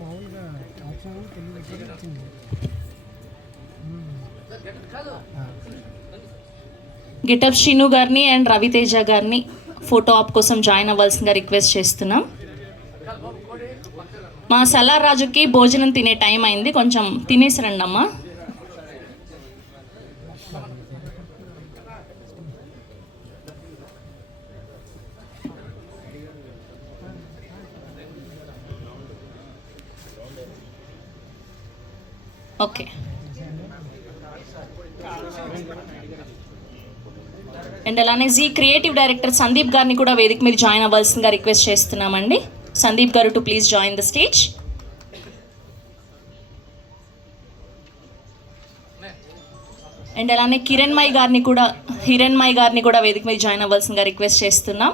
మామూలుగా ఆప్షన్ తెలియదు వచ్చింది. గెటప్ శ్రీను గారిని అండ్ రవితేజ గారిని ఫోటో ఆప్ కోసం జాయిన్ అవ్వాల్సిందిగా రిక్వెస్ట్ చేస్తున్నాం. మా సలార్ రాజుకి భోజనం తినే టైం అయింది, కొంచెం తినేసి రండి అమ్మా. ఓకే, అండ్ అలానే జీ క్రియేటివ్ డైరెక్టర్ సందీప్ గారిని కూడా వేదిక మీద జాయిన్ అవ్వాల్సిందిగా రిక్వెస్ట్ చేస్తున్నామండి. సందీప్ గారు to please join the stage. And అలానే హిరణ్మయి గారిని కూడా వేదిక మీద జాయిన్ అవ్వాల్సిందిగా రిక్వెస్ట్ చేస్తున్నాం.